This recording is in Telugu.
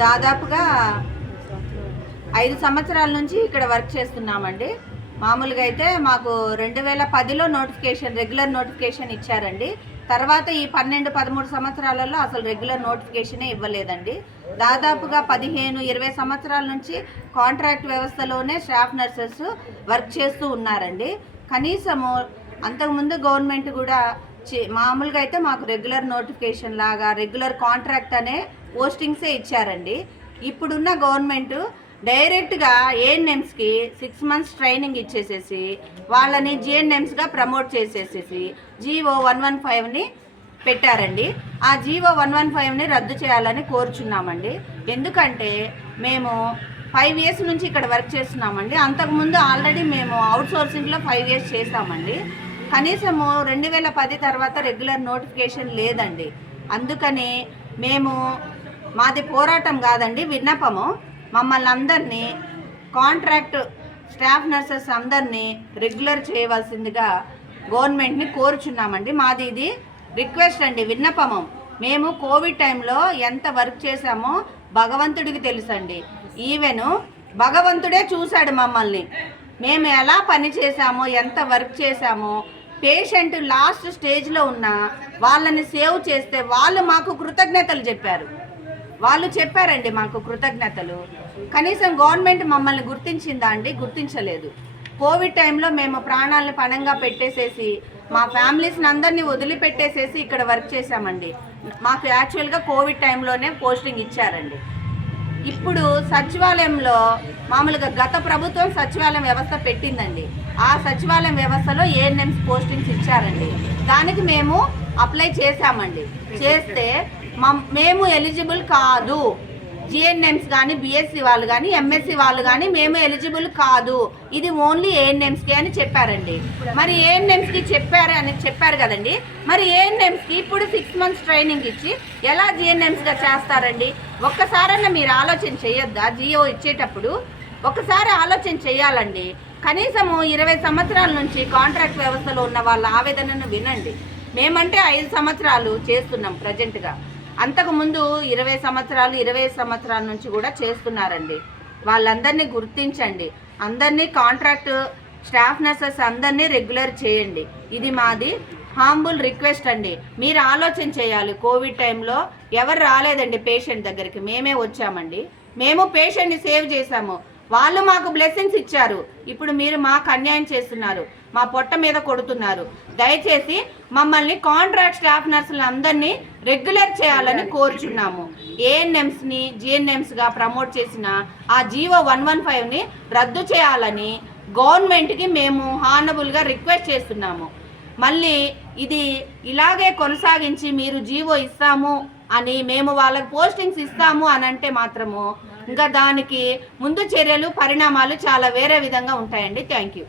దాదాపుగా ఐదు సంవత్సరాల నుంచి ఇక్కడ వర్క్ చేస్తున్నామండి. మామూలుగా అయితే మాకు రెండు వేల పదిలో నోటిఫికేషన్ రెగ్యులర్ నోటిఫికేషన్ ఇచ్చారండి. తర్వాత ఈ పన్నెండు పదమూడు సంవత్సరాలలో అసలు రెగ్యులర్ నోటిఫికేషనే ఇవ్వలేదండి. దాదాపుగా పదిహేను ఇరవై సంవత్సరాల నుంచి కాంట్రాక్ట్ వ్యవస్థలోనే స్టాఫ్ నర్సెస్ వర్క్ చేస్తూ ఉన్నారండి. కనీసము అంతకుముందు గవర్నమెంట్ కూడా మామూలుగా అయితే మాకు రెగ్యులర్ నోటిఫికేషన్ లాగా రెగ్యులర్ కాంట్రాక్ట్ అనే పోస్టింగ్సే ఇచ్చారండి. ఇప్పుడున్న గవర్నమెంట్ డైరెక్ట్గా ఏఎన్ఎమ్స్కి సిక్స్ మంత్స్ ట్రైనింగ్ ఇచ్చేసేసి వాళ్ళని జిఎన్ఎమ్స్గా ప్రమోట్ చేసేసేసి జీవో వన్ వన్ ఫైవ్ని పెట్టారండి. ఆ జీవో వన్ వన్ ఫైవ్ని రద్దు చేయాలని కోరుచున్నామండి. ఎందుకంటే మేము ఫైవ్ ఇయర్స్ నుంచి ఇక్కడ వర్క్ చేస్తున్నామండి. అంతకుముందు ఆల్రెడీ మేము అవుట్ సోర్సింగ్లో ఫైవ్ ఇయర్స్ చేసామండి కనీసము రెండు వేల పది తర్వాత రెగ్యులర్ నోటిఫికేషన్ లేదండి. అందుకని మేము మాది పోరాటం కాదండి విన్నపము. మమ్మల్ని అందరినీ కాంట్రాక్ట్ స్టాఫ్ నర్సెస్ అందరినీ రెగ్యులర్ చేయవలసిందిగా గవర్నమెంట్ని కోరుచున్నామండి. మాది ఇది రిక్వెస్ట్ అండి విన్నపమం. మేము కోవిడ్ టైంలో ఎంత వర్క్ చేశామో భగవంతుడికి తెలుసండి. ఈవెన్ భగవంతుడే చూశాడు మమ్మల్ని. మేము ఎలా పని చేశామో ఎంత వర్క్ చేశామో పేషెంట్ లాస్ట్ స్టేజ్లో ఉన్న వాళ్ళని సేవ్ చేస్తే వాళ్ళు మాకు కృతజ్ఞతలు చెప్పారు. వాళ్ళు చెప్పారండి మాకు కృతజ్ఞతలు. కనీసం గవర్నమెంట్ మమ్మల్ని గుర్తించిందా అండి? గుర్తించలేదు. కోవిడ్ టైంలో మేము ప్రాణాలను పణంగా పెట్టేసేసి మా ఫ్యామిలీస్ని అందరినీ వదిలిపెట్టేసేసి ఇక్కడ వర్క్ చేశామండి. మాకు యాక్చువల్గా కోవిడ్ టైంలోనే పోస్టింగ్ ఇచ్చారండి. ఇప్పుడు సచివాలయంలో మామూలుగా గత ప్రభుత్వం సచివాలయం వ్యవస్థ పెట్టిందండి. ఆ సచివాలయం వ్యవస్థలో ఏఎన్ఎంస్ పోస్టింగ్స్ ఇచ్చారండి. దానికి మేము అప్లై చేశామండి. చేస్తే మమ్- మేము ఎలిజిబుల్ కాదు. జిఎన్ఎంస్ కానీ బిఎస్సి వాళ్ళు కానీ ఎంఎస్సి వాళ్ళు కానీ మేము ఎలిజిబుల్ కాదు. ఇది ఓన్లీ ఏఎన్ఎంస్కి అని చెప్పారండి. మరి ఏఎన్ఎంస్కి చెప్పారు అని చెప్పారు కదండి. మరి ఏఎన్ఎంస్కి ఇప్పుడు సిక్స్ మంత్స్ ట్రైనింగ్ ఇచ్చి ఎలా జిఎన్ఎంస్గా చేస్తారండి? ఒక్కసారన్నా మీరు ఆలోచన చేయొద్దా? జియో ఇచ్చేటప్పుడు ఒకసారి ఆలోచన చేయాలండి. కనీసము ఇరవై సంవత్సరాల నుంచి కాంట్రాక్ట్ వ్యవస్థలో ఉన్న వాళ్ళ ఆవేదనను వినండి. మేమంటే ఐదు సంవత్సరాలు చేస్తున్నాం ప్రజెంట్గా అంతకుముందు ఇరవై సంవత్సరాలు ఇరవై సంవత్సరాల నుంచి కూడా చేస్తున్నారండి. వాళ్ళందరినీ గుర్తించండి. అందరినీ కాంట్రాక్ట్ స్టాఫ్ నర్సెస్ అందరినీ రెగ్యులర్ చేయండి. ఇది మాది హాంబుల్ రిక్వెస్ట్ అండి. మీరు ఆలోచన చేయాలి. కోవిడ్ టైంలో ఎవరు రాలేదండి పేషెంట్ దగ్గరికి. మేమే వచ్చామండి. మేము పేషెంట్ని సేవ్ చేశాము. వాళ్ళు మాకు బ్లెస్సింగ్స్ ఇచ్చారు. ఇప్పుడు మీరు మాకు అన్యాయం చేస్తున్నారు. మా పొట్ట మీద కొడుతున్నారు. దయచేసి మమ్మల్ని కాంట్రాక్ట్ స్టాఫ్ నర్సులు అందరినీ రెగ్యులర్ చేయాలని కోరుచున్నాము. ఏఎన్ఎంస్ని జిఎన్ఎంస్గా ప్రమోట్ చేసిన ఆ జీవో వన్ వన్ ఫైవ్ని రద్దు చేయాలని గవర్నమెంట్కి మేము హానబుల్గా రిక్వెస్ట్ చేస్తున్నాము. మళ్ళీ ఇది ఇలాగే కొనసాగించి మీరు జీవో ఇస్తాము అని మేము వాళ్ళకి పోస్టింగ్స్ ఇస్తాము అని అంటే మాత్రము ఇంకా దానికి ముందు చర్యలు పరిణామాలు చాలా వేరే విధంగా ఉంటాయండి. Thank you